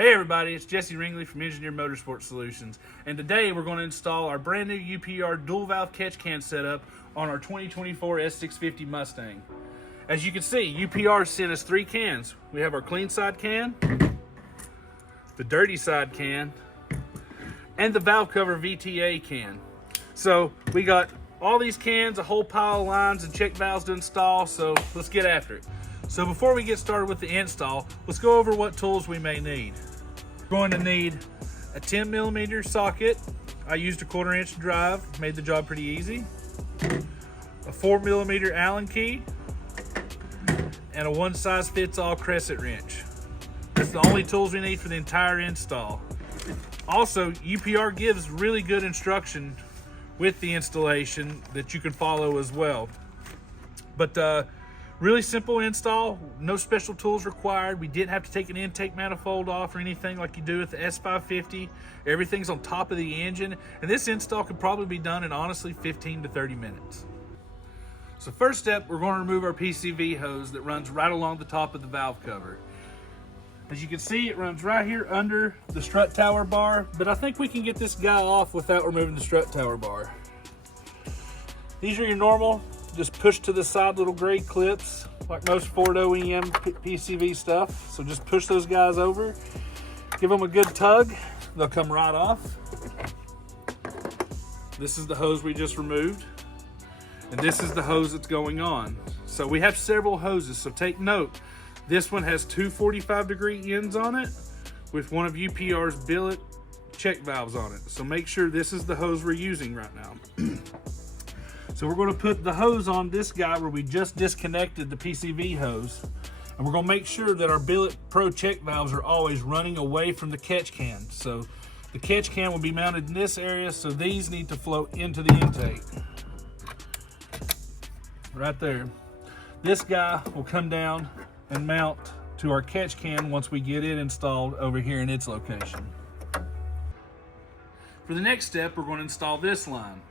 Hey everybody, it's Jesse Ringley from Engineer Motorsport Solutions, and today we're going to install our brand new UPR dual valve catch can setup on our 2024 S650 Mustang. As you can see, UPR sent us 3 cans. We have our clean side can, the dirty side can, and the valve cover VTA can. So we got all these cans, a whole pile of lines and check valves to install, so let's get after it. So before we get started with the install, let's go over what tools we may need. We're going to need a 10mm socket. I used a 1/4 inch drive, made the job pretty easy. A 4mm Allen key, and a one-size-fits-all Crescent Wrench. That's the only tools we need for the entire install. Also, UPR gives really good instruction with the installation that you can follow as well. But really simple install, no special tools required. We didn't have to take an intake manifold off or anything like you do with the S650. Everything's on top of the engine, and this install could probably be done in honestly 15 to 30 minutes. So first step, we're going to remove our PCV hose that runs right along the top of the valve cover. As you can see, it runs right here under the strut tower bar, but I think we can get this guy off without removing the strut tower bar. These are your normal, just push to the side little gray clips, like most Ford OEM PCV stuff. So just push those guys over, give them a good tug, they'll come right off. This is the hose we just removed, and this is the hose that's going on. So we have several hoses, so take note. This one has 2 45-degree ends on it with one of UPR's billet check valves on it. So make sure this is the hose we're using right now. So we're going to put the hose on this guy where we just disconnected the PCV hose, and we're going to make sure that our billet pro check valves are always running away from the catch can. So the catch can will be mounted in this area, so these need to flow into the intake. Right there. This guy will come down and mount to our catch can once we get it installed over here in its location. For the next step, we're going to install this line.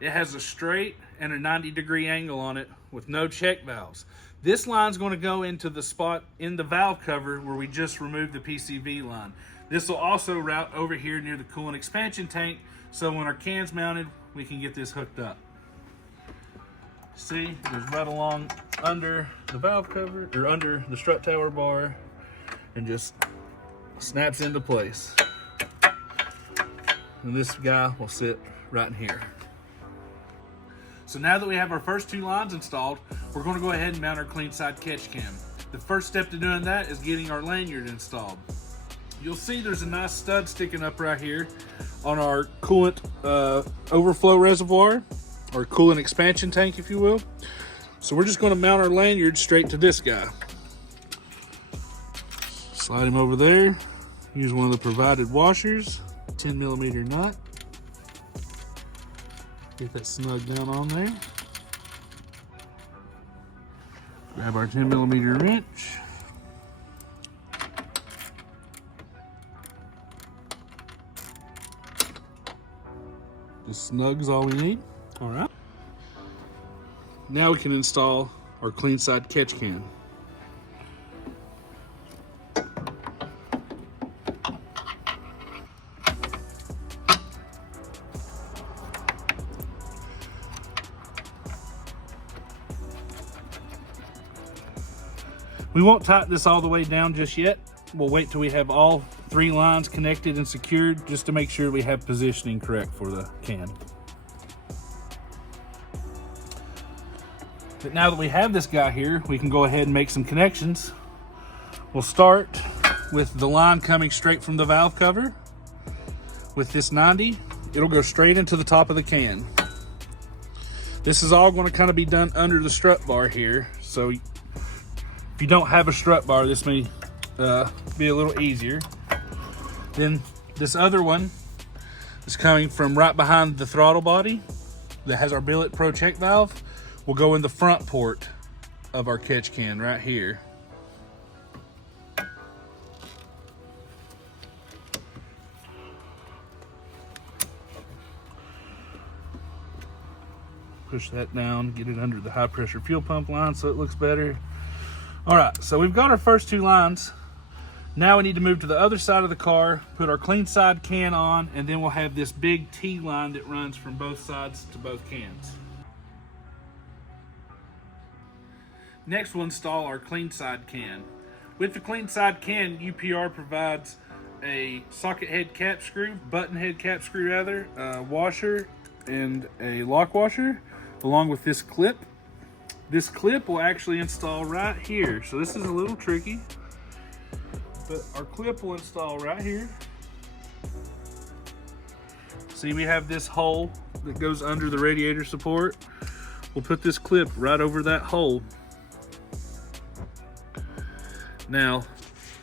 It has a straight and a 90-degree angle on it with no check valves. This line's going to go into the spot in the valve cover where we just removed the PCV line. This will also route over here near the coolant expansion tank, so when our can's mounted, we can get this hooked up. See, it goes right along under the valve cover, or under the strut tower bar, and just snaps into place. And this guy will sit right in here. So now that we have our first 2 lines installed, we're going to go ahead and mount our clean side catch can. The first step to doing that is getting our lanyard installed. You'll see there's a nice stud sticking up right here on our coolant overflow reservoir, or coolant expansion tank, if you will. So we're just going to mount our lanyard straight to this guy. Slide him over there. Use one of the provided washers, 10mm nut. Get that snug down on there. Grab our 10mm wrench. Just snug's all we need. All right. Now we can install our clean side catch can. We won't tighten this all the way down just yet. We'll wait till we have all 3 lines connected and secured, just to make sure we have positioning correct for the can. But now that we have this guy here, we can go ahead and make some connections. We'll start with the line coming straight from the valve cover. With this 90, it'll go straight into the top of the can. This is all going to kind of be done under the strut bar here, so if you don't have a strut bar, this may be a little easier. Then this other one is coming from right behind the throttle body that has our billet pro check valve. Will go in the front port of our catch can right here. Push that down, get it under the high pressure fuel pump line so it looks better. All right, so we've got our first 2 lines. Now we need to move to the other side of the car, put our clean side can on, and then we'll have this big T line that runs from both sides to both cans. Next, we'll install our clean side can. With the clean side can, UPR provides a socket head cap screw, button head cap screw rather, a washer, and a lock washer, along with this clip. This clip will actually install right here. So this is a little tricky, but our clip will install right here. See, we have this hole that goes under the radiator support. We'll put this clip right over that hole. Now,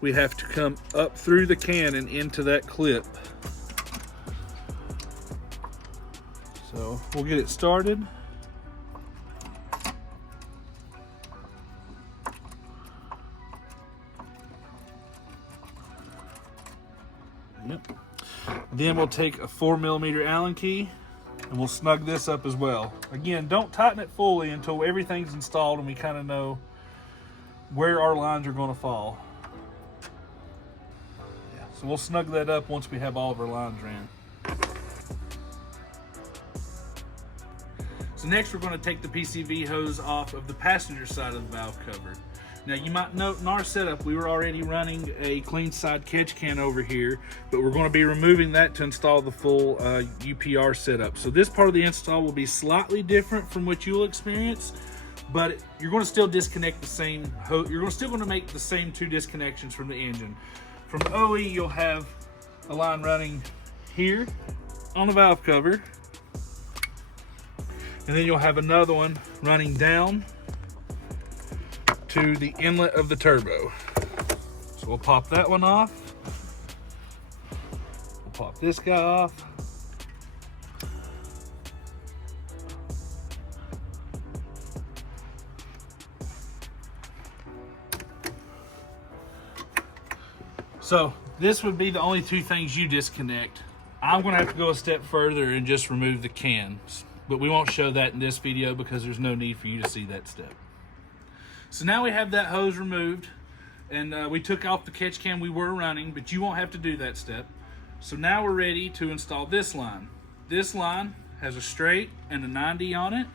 we have to come up through the can and into that clip. So we'll get it started. Yep. Then we'll take a 4mm Allen key and we'll snug this up as well. Again, don't tighten it fully until everything's installed and we kind of know where our lines are going to fall. Yeah, so we'll snug that up once we have all of our lines ran. So next we're going to take the PCV hose off of the passenger side of the valve cover. Now you might note in our setup we were already running a clean side catch can over here, but we're going to be removing that to install the full UPR setup. So this part of the install will be slightly different from what you'll experience, but you're going to still disconnect the same hose. You're still going to make the same 2 disconnections from the engine. From OE, you'll have a line running here on the valve cover, and then you'll have another one running down to the inlet of the turbo. So we'll pop that one off. We'll pop this guy off. So this would be the only 2 things you disconnect. I'm gonna have to go a step further and just remove the cans, but we won't show that in this video because there's no need for you to see that step. So now we have that hose removed, and we took off the catch can we were running, but you won't have to do that step. So now we're ready to install this line. This line has a straight and a 90 on it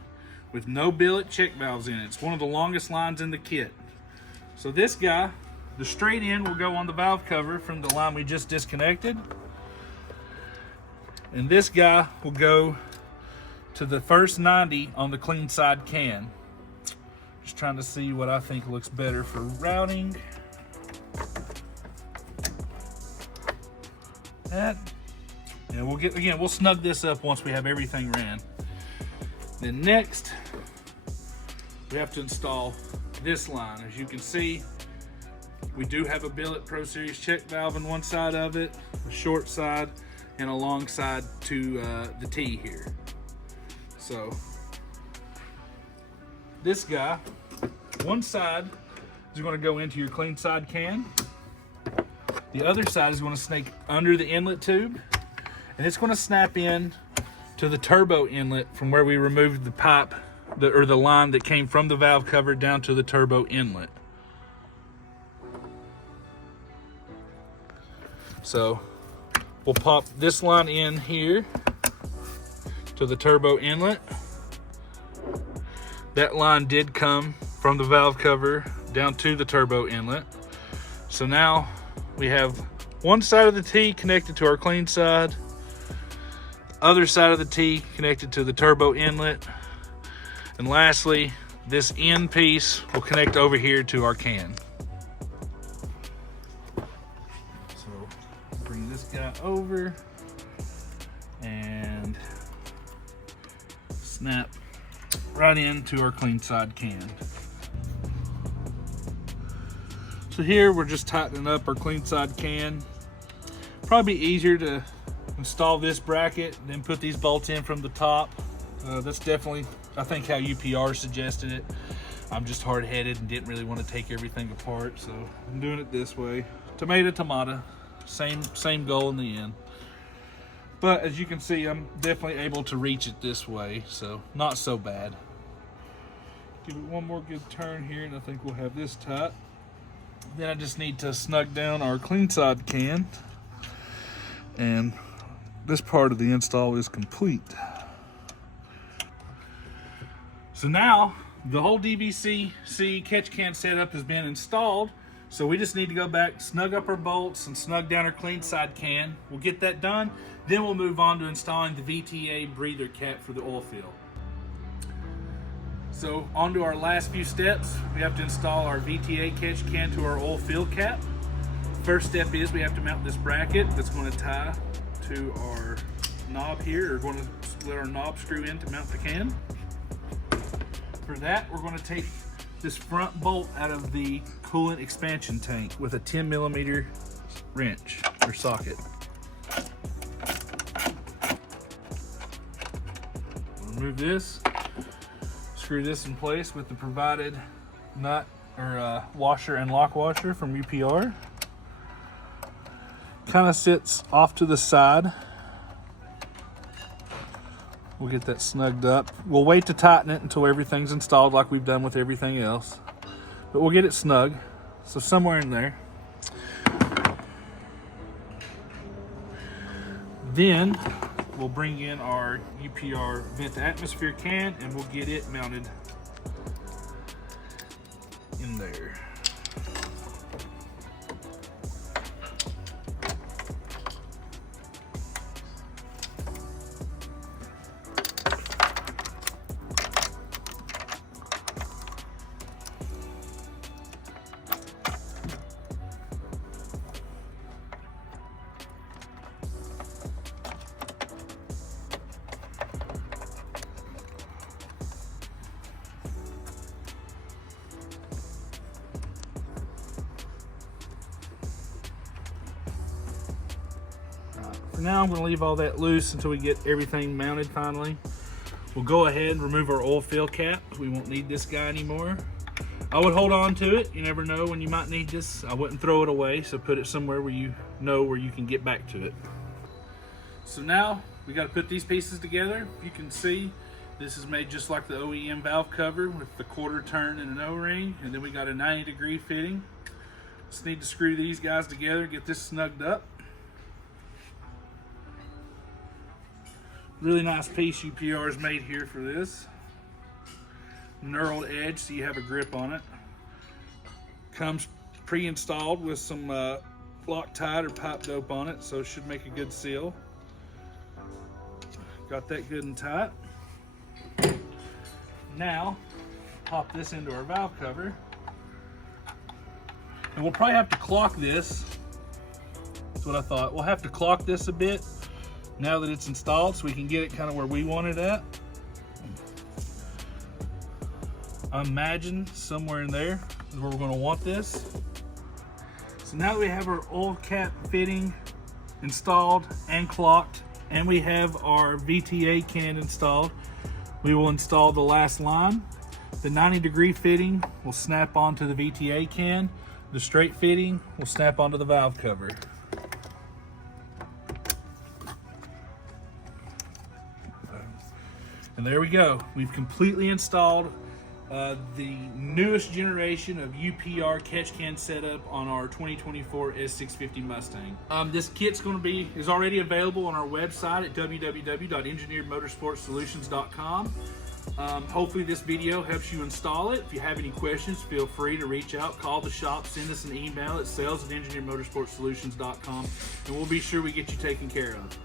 with no billet check valves in it. It's one of the longest lines in the kit. So this guy, the straight end will go on the valve cover from the line we just disconnected. And this guy will go to the first 90 on the clean side can. Just trying to see what I think looks better for routing. That. And we'll snug this up once we have everything ran. Then next, we have to install this line. As you can see, we do have a billet Pro Series check valve on one side of it, a short side, and a long side to the T here. So this guy, one side is going to go into your clean side can. The other side is going to snake under the inlet tube, and it's going to snap in to the turbo inlet from where we removed the pipe, or the line that came from the valve cover down to the turbo inlet. So we'll pop this line in here to the turbo inlet. That line did come from the valve cover down to the turbo inlet. So now we have one side of the T connected to our clean side, other side of the T connected to the turbo inlet, and lastly, this end piece will connect over here to our can. So bring this guy over and snap right into our clean side can. So here we're just tightening up our clean side can. Probably easier to install this bracket and then put these bolts in from the top. That's definitely, I think, how UPR suggested it. I'm just hard-headed and didn't really want to take everything apart, so I'm doing it this way. Tomato, tomato, same goal in the end. But as you can see, I'm definitely able to reach it this way, so not so bad. Give it one more good turn here, and I think we'll have this tight. Then I just need to snug down our clean side can, and this part of the install is complete. So now the whole DVCC catch can setup has been installed. So we just need to go back, snug up our bolts, and snug down our clean side can. We'll get that done. Then we'll move on to installing the VTA breather cap for the oil fill. So on to our last few steps. We have to install our VTA catch can to our oil fill cap. First step is we have to mount this bracket that's going to tie to our knob here. We're going to split our knob screw in to mount the can. For that, we're going to take this front bolt out of the coolant expansion tank with a 10mm wrench or socket. Remove this, screw this in place with the provided nut or washer and lock washer from UPR. Kind of sits off to the side. We'll get that snugged up. We'll wait to tighten it until everything's installed like we've done with everything else. But we'll get it snug, so somewhere in there. Then we'll bring in our UPR vent to atmosphere can and we'll get it mounted in there. For now, I'm going to leave all that loose until we get everything mounted finally. We'll go ahead and remove our oil fill cap. We won't need this guy anymore. I would hold on to it. You never know when you might need this. I wouldn't throw it away, so put it somewhere where you know where you can get back to it. So now we got to put these pieces together. You can see this is made just like the OEM valve cover with the quarter turn and an O-ring, and then we got a 90-degree fitting. Just need to screw these guys together, get this snugged up. Really nice piece UPR is made here for this. Knurled edge so you have a grip on it. Comes pre-installed with some Loctite or pipe dope on it, so it should make a good seal. Got that good and tight. Now, pop this into our valve cover. And we'll probably have to clock this. That's what I thought. We'll have to clock this a bit now that it's installed so we can get it kind of where we want it at. I imagine somewhere in there is where we're going to want this. So now that we have our oil cap fitting installed and clocked, and we have our VTA can installed, we will install the last line. The 90-degree fitting will snap onto the VTA can. The straight fitting will snap onto the valve cover. And there we go. We've completely installed the newest generation of UPR catch can setup on our 2024 S650 Mustang. This kit's is already available on our website at www.engineeredmotorsportsolutions.com. Hopefully this video helps you install it. If you have any questions, feel free to reach out, call the shop, send us an email at sales@engineeredmotorsportsolutions.com, and we'll be sure we get you taken care of.